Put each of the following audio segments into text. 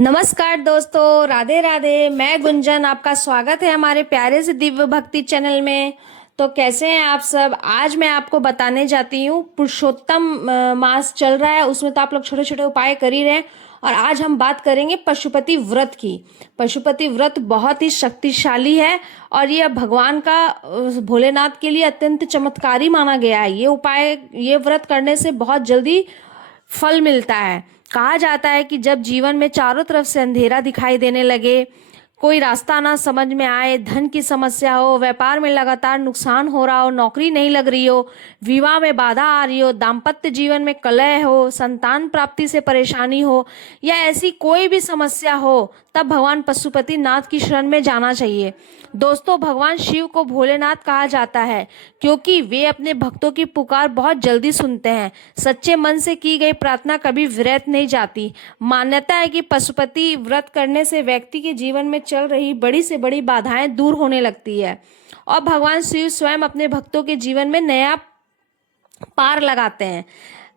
नमस्कार दोस्तों, राधे राधे। मैं गुंजन, आपका स्वागत है हमारे प्यारे से दिव्य भक्ति चैनल में। तो कैसे हैं आप सब। आज मैं आपको बताने जाती हूँ, पुरुषोत्तम मास चल रहा है, उसमें तो आप लोग छोटे छोटे उपाय कर ही रहे हैं। और आज हम बात करेंगे पशुपति व्रत की। पशुपति व्रत बहुत ही शक्तिशाली है और यह भगवान का भोलेनाथ के लिए अत्यंत चमत्कारी माना गया है। ये व्रत करने से बहुत जल्दी फल मिलता है। कहा जाता है कि जब जीवन में चारों तरफ से अंधेरा दिखाई देने लगे, कोई रास्ता ना समझ में आए, धन की समस्या हो, व्यापार में लगातार नुकसान हो रहा हो, नौकरी नहीं लग रही हो, विवाह में बाधा आ रही हो, दाम्पत्य जीवन में कलह हो, संतान प्राप्ति से परेशानी हो, या ऐसी कोई भी समस्या हो, तब भगवान पशुपति नाथ की शरण में जाना चाहिए। दोस्तों, भगवान शिव को भोलेनाथ कहा जाता है क्योंकि वे अपने भक्तों की पुकार बहुत जल्दी सुनते हैं। सच्चे मन से की गई प्रार्थना कभी व्यर्थ नहीं जाती। मान्यता है कि पशुपति व्रत करने से व्यक्ति के जीवन में चल रही बड़ी से बड़ी बाधाएं दूर होने लगती है और भगवान शिव स्वयं अपने भक्तों के जीवन में नया पार लगाते हैं।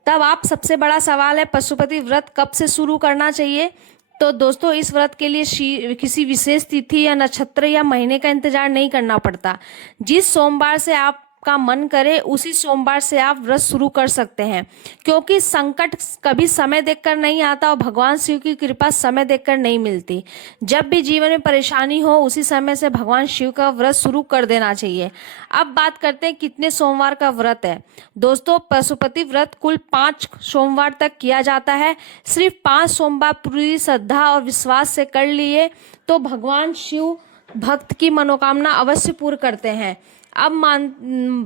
तब आप सबसे बड़ा सवाल है, पशुपति व्रत कब से शुरू करना चाहिए। तो दोस्तों, इस व्रत के लिए किसी विशेष तिथि या नक्षत्र या महीने का इंतजार नहीं करना पड़ता। जिस सोमवार से आपका मन करे उसी सोमवार से आप व्रत शुरू कर सकते हैं, क्योंकि संकट कभी समय देखकर नहीं आता और भगवान शिव की कृपा समय देखकर नहीं मिलती। जब भी जीवन में परेशानी हो उसी समय से भगवान शिव का व्रत शुरू कर देना चाहिए। अब बात करते हैं कितने सोमवार का व्रत है। दोस्तों, पशुपति व्रत कुल 5 सोमवार तक किया जाता है। सिर्फ 5 सोमवार पूरी श्रद्धा और विश्वास से कर लिए तो भगवान शिव भक्त की मनोकामना अवश्य पूर्ण करते हैं। अब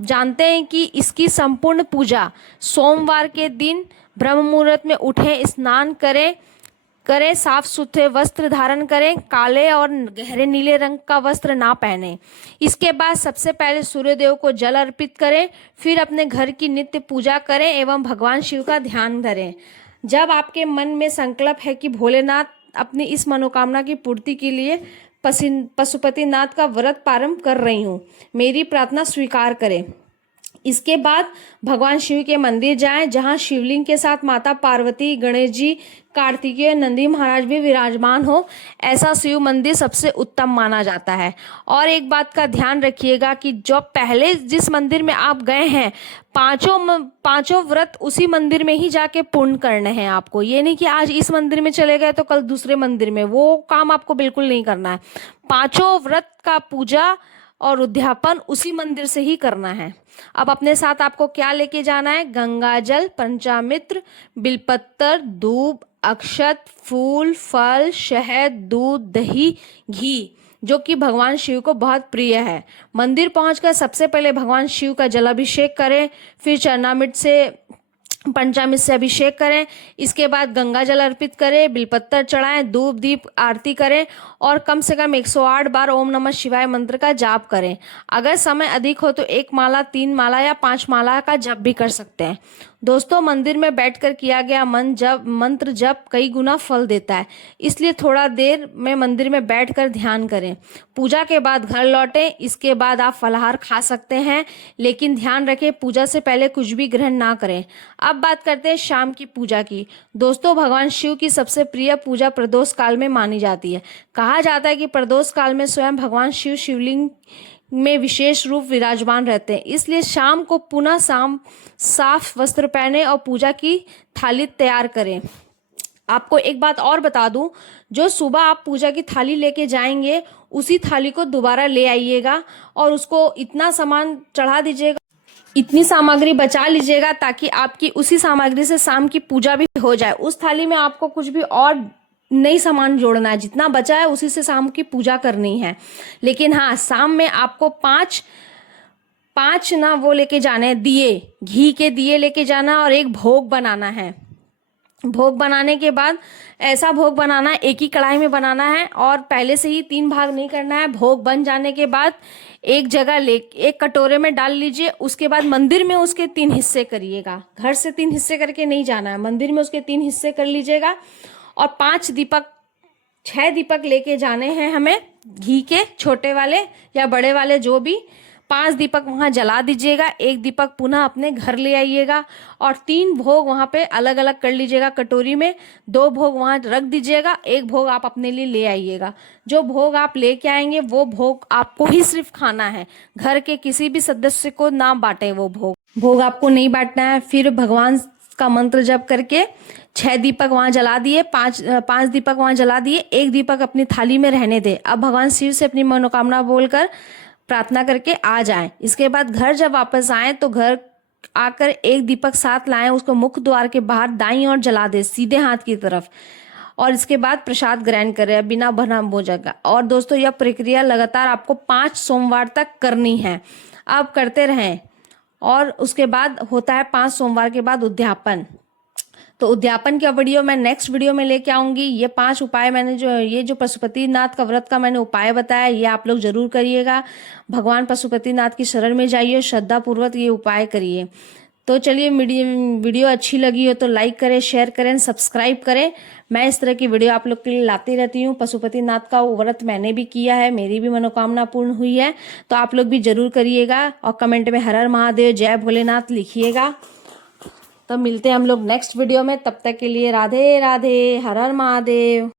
जानते हैं कि इसकी संपूर्ण पूजा सोमवार के दिन ब्रह्म मुहूर्त में उठें, स्नान करें, साफ सुथरे वस्त्र धारण करें, काले और गहरे नीले रंग का वस्त्र ना पहने। इसके बाद सबसे पहले सूर्यदेव को जल अर्पित करें, फिर अपने घर की नित्य पूजा करें एवं भगवान शिव का ध्यान धरें। जब आपके मन में संकल्प है कि भोलेनाथ अपनी इस मनोकामना की पूर्ति के लिए पशुपति नाथ का व्रत प्रारंभ कर रही हूँ, मेरी प्रार्थना स्वीकार करें। इसके बाद भगवान शिव के मंदिर जाएं, जहां शिवलिंग के साथ माता पार्वती, गणेश जी, कार्तिकेय, नंदी महाराज भी विराजमान हो। ऐसा शिव मंदिर सबसे उत्तम माना जाता है। और एक बात का ध्यान रखिएगा कि जो पहले जिस मंदिर में आप गए हैं, पांचों व्रत उसी मंदिर में ही जाके पूर्ण करने हैं आपको। ये नहीं कि आज इस मंदिर में चले गए तो कल दूसरे मंदिर में, वो काम आपको बिल्कुल नहीं करना है। पांचों व्रत का पूजा और उद्यापन उसी मंदिर से ही करना है। अब अपने साथ आपको क्या लेके जाना है? गंगा जल, पंचामृत, बिलपत्र, दूब, अक्षत, फूल, फल, शहद, दूध, दही, घी, जो कि भगवान शिव को बहुत प्रिय है। मंदिर पहुंचकर सबसे पहले भगवान शिव का जलाभिषेक करें, फिर चरणामृत से, पंचामृत से अभिषेक करें। इसके बाद गंगा जल अर्पित करें, बिलपत्तर चढ़ाएं, धूप दीप आरती करें और कम से कम 108 बार ओम नमः शिवाय मंत्र का जाप करें। अगर समय अधिक हो तो 1 माला, 3 माला या 5 माला का जप भी कर सकते हैं। दोस्तों, मंदिर में बैठकर किया गया मंत्र जप कई गुना फल देता है, इसलिए थोड़ा देर में मंदिर में बैठकर ध्यान करें। पूजा के बाद घर लौटें। इसके बाद आप फलाहार खा सकते हैं, लेकिन ध्यान रखें पूजा से पहले कुछ भी ग्रहण ना करें। अब बात करते हैं शाम की पूजा की। दोस्तों, भगवान शिव की सबसे प्रिय पूजा प्रदोष काल में मानी जाती है। कहा जाता है कि प्रदोष काल में स्वयं भगवान शिव शिवलिंग में विशेष रूप विराजमान रहते हैं, इसलिए शाम को पुनः साफ वस्त्र पहने और पूजा की थाली तैयार करें। आपको एक बात और बता दूं, जो सुबह आप पूजा की थाली लेके जाएंगे उसी थाली को दोबारा ले आइएगा और उसको इतना सामान चढ़ा दीजिएगा, इतनी सामग्री बचा लीजिएगा ताकि आपकी उसी सामग्री से शाम की पूजा भी हो जाए। उस थाली में आपको कुछ भी और नई सामान जोड़ना है, जितना बचा है उसी से शाम की पूजा करनी है। लेकिन हाँ, शाम में आपको पांच ना वो लेके जाने हैं, दिए, घी के दिए लेके जाना और एक भोग बनाना है। भोग बनाने के बाद ऐसा भोग बनाना है, एक ही कढ़ाई में बनाना है और पहले से ही 3 भाग नहीं करना है। भोग बन जाने के बाद एक कटोरे में डाल लीजिए। उसके बाद मंदिर में उसके 3 हिस्से करिएगा। घर से 3 हिस्से करके नहीं जाना है, मंदिर में उसके 3 हिस्से कर लीजिएगा। और 6 दीपक लेके जाने हैं हमें, घी के, छोटे वाले या बड़े वाले जो भी। 5 दीपक वहां जला दीजिएगा, 1 दीपक पुनः अपने घर ले आइएगा और 3 भोग वहां पे अलग अलग कर लीजिएगा कटोरी में। 2 भोग वहां रख दीजिएगा, 1 भोग आप अपने लिए ले आइएगा। जो भोग आप लेके आएंगे वो भोग आपको ही सिर्फ खाना है, घर के किसी भी सदस्य को ना बांटे। वो भोग आपको नहीं बांटना है। फिर भगवान का मंत्र जप करके 6 दीपक वहां जला दिए, 5 दीपक वहां जला दिए, 1 दीपक अपनी थाली में रहने दे। अब भगवान शिव से अपनी मनोकामना बोलकर प्रार्थना करके आ जाएं। इसके बाद घर जब वापस आए तो घर आकर 1 दीपक साथ लाएं, उसको मुख्य द्वार के बाहर दाईं ओर जला दे, सीधे हाथ की तरफ। और इसके बाद प्रसाद ग्रहण करें बिना भना भोजन का। और दोस्तों यह प्रक्रिया लगातार आपको 5 सोमवार तक करनी है। आप करते रहें। और उसके बाद होता है 5 सोमवार के बाद उद्यापन। तो उद्यापन का वीडियो मैं नेक्स्ट वीडियो में लेके आऊंगी। ये 5 उपाय मैंने ये जो पशुपतिनाथ का व्रत का मैंने उपाय बताया, ये आप लोग जरूर करिएगा। भगवान पशुपतिनाथ की शरण में जाइए, श्रद्धा पूर्वक ये उपाय करिए। तो चलिए, वीडियो अच्छी लगी हो तो लाइक करें, शेयर करें, सब्सक्राइब करें। मैं इस तरह की वीडियो आप लोग के लिए लाती रहती हूँ। पशुपतिनाथ का व्रत मैंने भी किया है, मेरी भी मनोकामना पूर्ण हुई है। तो आप लोग भी जरूर करिएगा और कमेंट में हर हर महादेव, जय भोलेनाथ लिखिएगा। तो मिलते हैं हम लोग नेक्स्ट वीडियो में। तब तक के लिए राधे राधे, हर हर महादेव।